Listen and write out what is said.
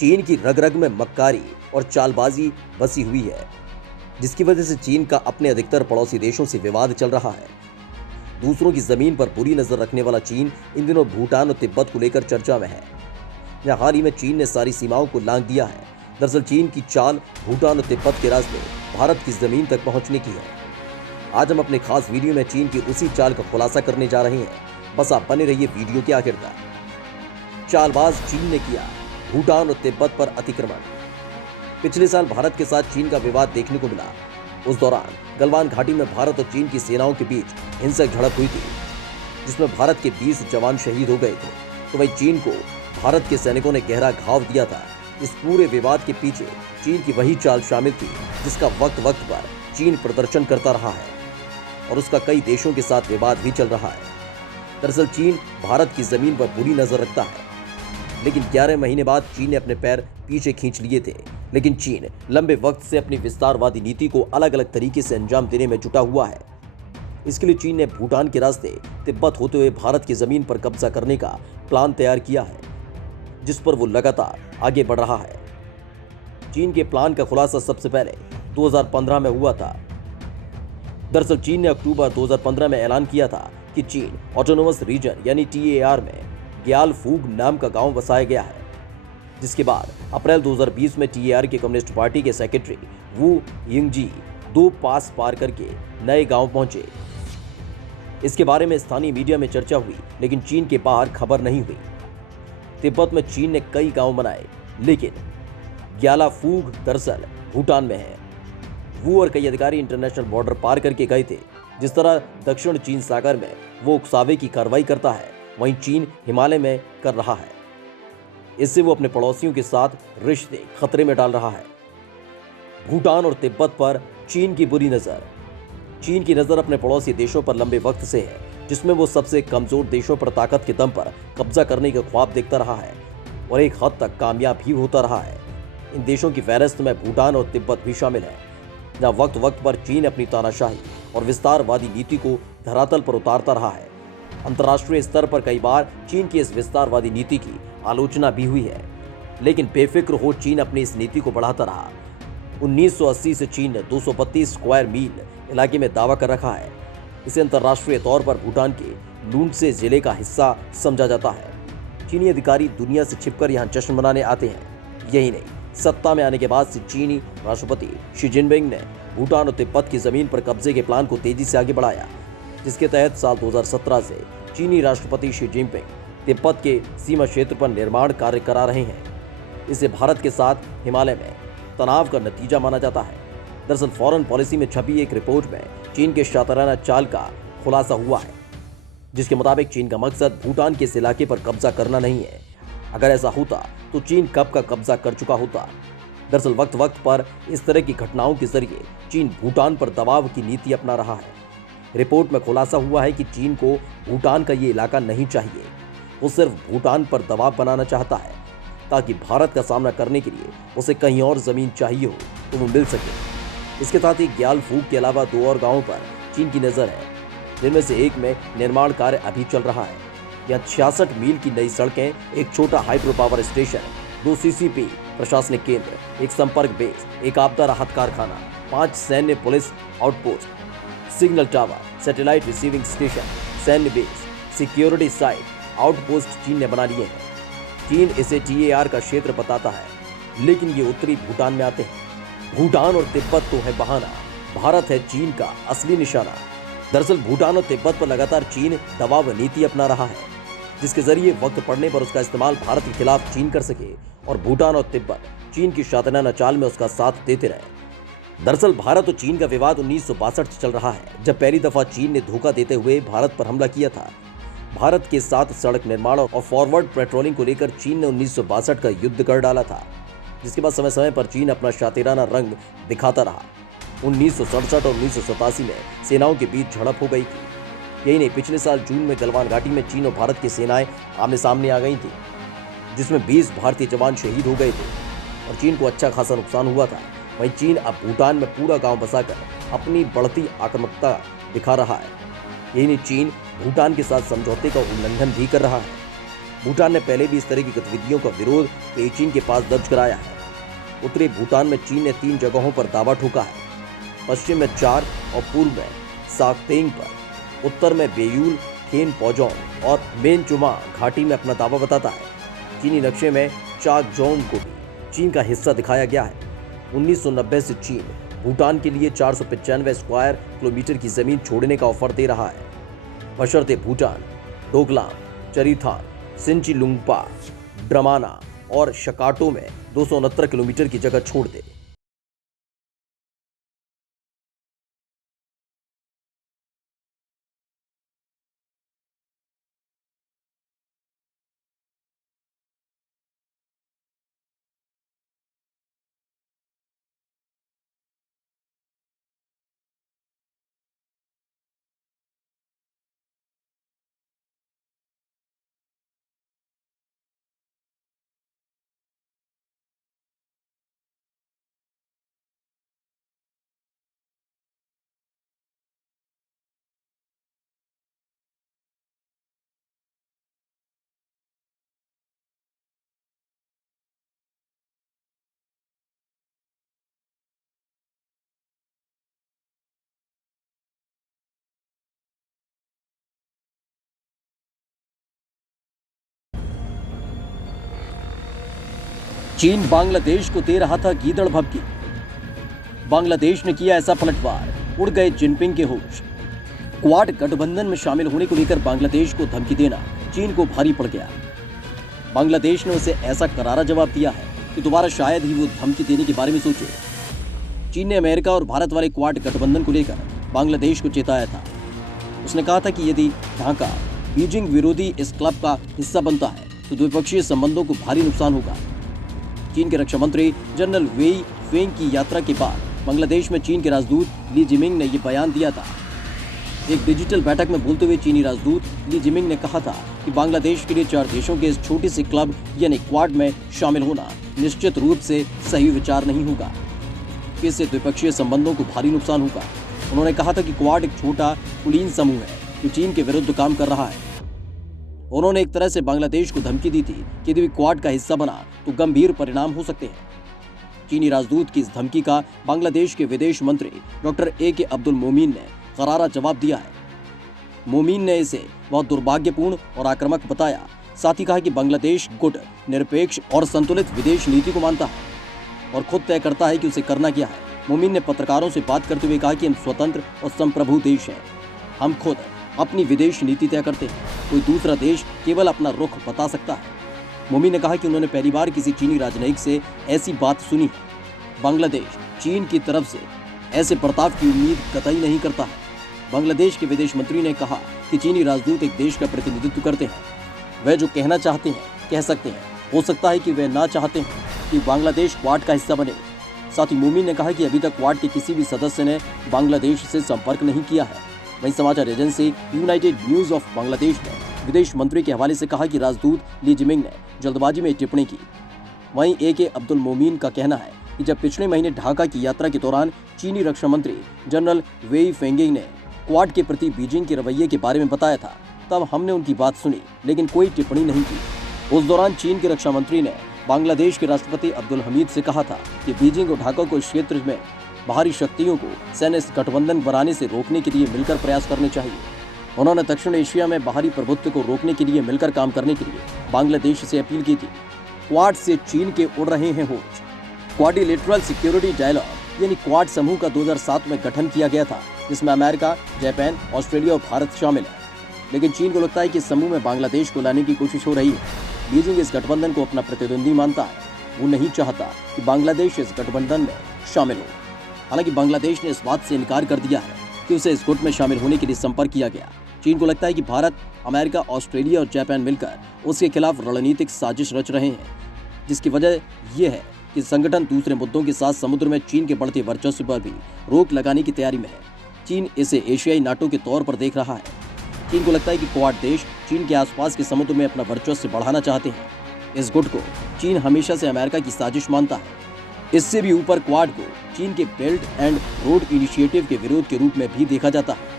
चीन की रग रग में मक्कारी और चालबाजी बसी हुई है, जिसकी वजह से चीन का अपने अधिकतर पड़ोसी देशों से विवाद चल रहा है। दूसरों की जमीन पर बुरी नजर रखने वाला चीन इन दिनों भूटान और तिब्बत को लेकर चर्चा में है। यहाँ हाल ही में चीन ने सारी सीमाओं को लांघ दिया है। दरअसल चीन की चाल भूटान और तिब्बत के रास्ते भारत की जमीन तक पहुंचने की है। आज हम अपने खास वीडियो में चीन की उसी चाल का खुलासा करने जा रहे हैं। बस आप बने रहिए वीडियो के आखिर तक। चालबाज चीन ने किया भूटान और तिब्बत पर अतिक्रमण। पिछले साल भारत के साथ चीन का विवाद देखने को मिला। उस दौरान गलवान घाटी में भारत और चीन की सेनाओं के बीच हिंसक झड़प हुई थी, जिसमें भारत के 20 जवान शहीद हो गए थे। तो वहीं चीन को भारत के सैनिकों ने गहरा घाव दिया था। इस पूरे विवाद के पीछे चीन की वही चाल शामिल थी, जिसका वक्त वक्त पर चीन प्रदर्शन करता रहा है और उसका कई देशों के साथ विवाद भी चल रहा है। दरअसल चीन भारत की जमीन पर बुरी नजर रखता है, लेकिन 11 महीने बाद चीन ने अपने पैर पीछे खींच लिए थे। लेकिन चीन लंबे वक्त से अपनी विस्तारवादी नीति को अलग अलग तरीके से अंजाम देने में जुटा हुआ है। इसके लिए चीन ने भूटान के रास्ते तिब्बत होते हुए भारत की जमीन पर कब्जा करने का प्लान तैयार किया है, जिस पर वो लगातार आगे बढ़ रहा है। चीन के प्लान का खुलासा सबसे पहले 2015 में हुआ था। दरअसल चीन ने अक्टूबर 2015 में ऐलान किया था कि चीन ऑटोनोमस रीजन यानी TAR में ग्यालफूग नाम का गांव बसाया गया है, जिसके बाद अप्रैल 2020 में TAR के कम्युनिस्ट पार्टी के सेक्रेटरी वू यिंगजी 2 पास पार करके नए गांव पहुंचे। इसके बारे में स्थानीय मीडिया में चर्चा हुई, लेकिन चीन के बाहर खबर नहीं हुई। तिब्बत में चीन ने कई गांव बनाए, लेकिन ग्यालाफूग दरअसल भूटान में है। वू और कई अधिकारी इंटरनेशनल बॉर्डर पार करके गए थे। जिस तरह दक्षिण चीन सागर में वो उकसावे की कार्रवाई करता है, वहीं चीन हिमालय में कर रहा है। इससे वो अपने पड़ोसियों के साथ रिश्ते खतरे में डाल रहा है। भूटान और तिब्बत पर चीन की बुरी नजर। चीन की नजर अपने पड़ोसी देशों पर लंबे वक्त से है, जिसमें वो सबसे कमजोर देशों पर ताकत के दम पर कब्जा करने का ख्वाब देखता रहा है और एक हद तक कामयाब भी होता रहा है। इन देशों की फहरिस्त में भूटान और तिब्बत भी शामिल है, जहां वक्त वक्त पर चीन अपनी तानाशाही और विस्तारवादी नीति को धरातल पर उतारता रहा है। अंतर्राष्ट्रीय स्तर पर कई बार चीन की इस विस्तारवादी नीति की आलोचना भी हुई है, लेकिन बेफिक्र हो चीन अपनी इस नीति को बढ़ाता रहा। 1980 से चीन ने 232 स्क्वायर मील इलाके में दावा कर रखा है। इसे अंतर्राष्ट्रीय तौर पर भूटान के लुनसे जिले का हिस्सा समझा जाता है। चीनी अधिकारी दुनिया से छिपकर यहाँ जश्न मनाने आते हैं। यही नहीं, सत्ता में आने के बाद से चीनी राष्ट्रपति शी जिनपिंग ने भूटान और तिब्बत की जमीन पर कब्जे के प्लान को तेजी से आगे बढ़ाया, जिसके तहत साल 2017 से चीनी राष्ट्रपति शी जिनपिंग तिब्बत के सीमा क्षेत्र पर निर्माण कार्य करा रहे हैं। इसे भारत के साथ हिमालय में तनाव का नतीजा माना जाता है। दरअसल फॉरेन पॉलिसी में छपी एक रिपोर्ट में चीन के शातिराना चाल का खुलासा हुआ है, जिसके मुताबिक चीन का मकसद भूटान के इस इलाके पर कब्जा करना नहीं है। अगर ऐसा होता तो चीन कब का कब्जा कर चुका होता। दरअसल वक्त वक्त पर इस तरह की घटनाओं के जरिए चीन भूटान पर दबाव की नीति अपना रहा है। रिपोर्ट में खुलासा हुआ है कि चीन को भूटान का ये इलाका नहीं चाहिए। वो सिर्फ भूटान पर दबाव बनाना चाहता है, ताकि भारत का सामना करने के लिए उसे कहीं और जमीन चाहिए हो तो वो मिल सके। इसके साथ ही ग्यालफूग के अलावा 2 और गांवों पर चीन की नजर है, जिनमें से एक में निर्माण कार्य अभी चल रहा है। यहाँ 66 मील की नई सड़कें, एक छोटा हाइड्रो पावर स्टेशन, 2 CCP प्रशासनिक केंद्र, एक संपर्क बेस, एक आपदा राहत कारखाना, 5 सैन्य police outpost, signal tower, satellite receiving station, सैन्य बेस, सिक्योरिटी साइट आउटपोस्ट चीन ने बना लिए हैं। चीन इसे TAR का क्षेत्र बताता है, लेकिन ये उत्तरी भूटान में आते हैं। भूटान और तिब्बत तो है बहाना, भारत है चीन का असली निशाना। दरअसल भूटान और तिब्बत पर लगातार चीन दबाव नीति अपना रहा है, जिसके जरिए वक्त पड़ने पर उसका इस्तेमाल भारत के खिलाफ चीन कर सके और भूटान और तिब्बत चीन की शातिराना चाल में उसका साथ देते रहे। दरअसल भारत और चीन का विवाद 1962 से चल रहा है, जब पहली दफा चीन ने धोखा देते हुए भारत पर हमला किया था। भारत के साथ सड़क निर्माण और फॉरवर्ड पेट्रोलिंग को लेकर चीन ने 1962 का युद्ध कर डाला था, जिसके बाद समय समय पर चीन अपना शातिराना रंग दिखाता रहा। 1967 और 1987 में सेनाओं के बीच झड़प हो गई थी। यही नहीं, पिछले साल जून में गलवान घाटी में चीन और भारत की सेनाएं आमने सामने आ गई थी, जिसमें 20 भारतीय जवान शहीद हो गए थे और चीन को अच्छा खासा नुकसान हुआ था। वहीं चीन अब भूटान में पूरा गांव बसाकर अपनी बढ़ती आक्रामकता दिखा रहा है। यही नहीं, चीन भूटान के साथ समझौते का उल्लंघन भी कर रहा है। भूटान ने पहले भी इस तरह की गतिविधियों का विरोध पेइचिंग के पास दर्ज कराया है। उत्तरी भूटान में चीन ने 3 जगहों पर दावा ठोका है, पश्चिम में 4 और पूर्व में साकतेंग पर। उत्तर में बेयूल, खेन पोजोंग और मेनचुमा घाटी में अपना दावा बताता है। चीनी नक्शे में चाकजोंग को भी चीन का हिस्सा दिखाया गया है। 1990 से चीन भूटान के लिए 495 स्क्वायर किलोमीटर की जमीन छोड़ने का ऑफर दे रहा है, बशर्ते भूटान डोकलाम, चरीथान, सिंचिलुंगपा, ड्रमाना और शकाटो में 269 किलोमीटर की जगह छोड़ दे। चीन बांग्लादेश को दे रहा था गीदड़ भभकी। बांग्लादेश ने किया ऐसा पलटवार, उड़ गए जिनपिंग के होश। क्वाड गठबंधन में शामिल होने को लेकर बांग्लादेश को धमकी देना चीन को भारी पड़ गया। बांग्लादेश ने उसे ऐसा करारा जवाब दिया है कि दोबारा शायद ही वो धमकी देने के बारे में सोचे। चीन ने अमेरिका और भारत वाले क्वाड गठबंधन को लेकर बांग्लादेश को चेताया था। उसने कहा था कि यदि ढाका बीजिंग विरोधी इस क्लब का हिस्सा बनता है तो द्विपक्षीय संबंधों को भारी नुकसान होगा। चीन के रक्षा मंत्री जनरल वेई फेंग की यात्रा के बाद बांग्लादेश में चीन के राजदूत ली जिमिंग ने यह बयान दिया था। एक डिजिटल बैठक में बोलते हुए चीनी राजदूत ली जिमिंग ने कहा था कि बांग्लादेश के लिए 4 देशों के इस छोटे से क्लब यानी क्वाड में शामिल होना निश्चित रूप से सही विचार नहीं होगा। इससे द्विपक्षीय संबंधों को भारी नुकसान होगा। उन्होंने कहा था कि क्वाड एक छोटा कुलीन समूह है जो चीन के विरुद्ध काम कर रहा है। उन्होंने एक तरह से बांग्लादेश को धमकी दी थी कि यदि क्वाड का हिस्सा बना तो गंभीर परिणाम हो सकते हैं। चीनी राजदूत की इस धमकी का बांग्लादेश के विदेश मंत्री डॉक्टर ए.के. अब्दुल मोमीन ने करारा जवाब दिया है। मोमीन ने इसे बहुत दुर्भाग्यपूर्ण और आक्रामक बताया। साथ ही कहा कि बांग्लादेश गुट, निरपेक्ष और संतुलित विदेश नीति को मानता है और खुद तय करता है कि उसे करना क्या है। मोमीन ने पत्रकारों से बात करते हुए कहा कि हम स्वतंत्र और संप्रभु देश हैं। हम खुद अपनी विदेश नीति तय करते हैं। कोई दूसरा देश केवल अपना रुख बता सकता है। मोमीन ने कहा कि उन्होंने पहली बार किसी चीनी राजनयिक से ऐसी बात सुनी है। बांग्लादेश चीन की तरफ से ऐसे बर्ताव की उम्मीद कतई नहीं करता है। बांग्लादेश के विदेश मंत्री ने कहा कि चीनी राजदूत एक देश का प्रतिनिधित्व करते हैं। वह जो कहना चाहते हैं कह सकते हैं। हो सकता है कि वे ना चाहते हैं कि बांग्लादेश क्वाड का हिस्सा बने। साथ ही मोमीन ने कहा कि अभी तक क्वाड के किसी भी सदस्य ने बांग्लादेश से संपर्क नहीं किया है। वहीं समाचार agency United news of Bangladesh ने विदेश मंत्री के हवाले से कहा कि राजदूत ली जिमिंग ने जल्दबाजी में टिप्पणी की। वहीं ए.के. अब्दुल मोमीन का कहना है कि जब पिछले महीने ढाका की यात्रा के दौरान चीनी रक्षा मंत्री जनरल वेई फेंगिंग ने क्वाड के प्रति बीजिंग के रवैये के बारे में बताया था, तब हमने उनकी बात सुनी लेकिन कोई टिप्पणी नहीं की। उस दौरान चीन के रक्षा मंत्री ने बांग्लादेश के राष्ट्रपति अब्दुल हमीद से कहा था कि बीजिंग और ढाका को इस क्षेत्र में बाहरी शक्तियों को सैन्य गठबंधन बनाने से रोकने के लिए मिलकर प्रयास करने चाहिए। उन्होंने दक्षिण एशिया में बाहरी प्रभुत्व को रोकने के लिए मिलकर काम करने के लिए बांग्लादेश से अपील की थी। क्वाड से चीन के उड़ रहे हैं होश। क्वाड्रिलेटरल सिक्योरिटी डायलॉग यानी क्वाड समूह का 2007 में गठन किया गया था, जिसमें अमेरिका, जापान, ऑस्ट्रेलिया और भारत शामिल है। लेकिन चीन को लगता है कि इस समूह में बांग्लादेश को लाने की कोशिश हो रही है। बीजिंग इस गठबंधन को अपना प्रतिद्वंदी मानता है। वो नहीं चाहता कि बांग्लादेश इस गठबंधन में शामिल हो। हालांकि बांग्लादेश ने इस बात से इनकार कर दिया है कि उसे इस गुट में शामिल होने के लिए संपर्क किया गया। चीन को लगता है कि भारत, अमेरिका, ऑस्ट्रेलिया और जापान मिलकर उसके खिलाफ रणनीतिक साजिश रच रहे हैं, जिसकी वजह यह है कि संगठन दूसरे मुद्दों के साथ समुद्र में चीन के बढ़ते वर्चस्व पर भी रोक लगाने की तैयारी में है। चीन इसे एशियाई नाटो के तौर पर देख रहा है। चीन को लगता है कि क्वाड देश चीन के आसपास के समुद्र में अपना वर्चस्व बढ़ाना चाहते हैं। इस गुट को चीन हमेशा से अमेरिका की साजिश मानता है। इससे भी ऊपर क्वाड को चीन के बेल्ट एंड रोड इनिशिएटिव के विरोध के रूप में भी देखा जाता है।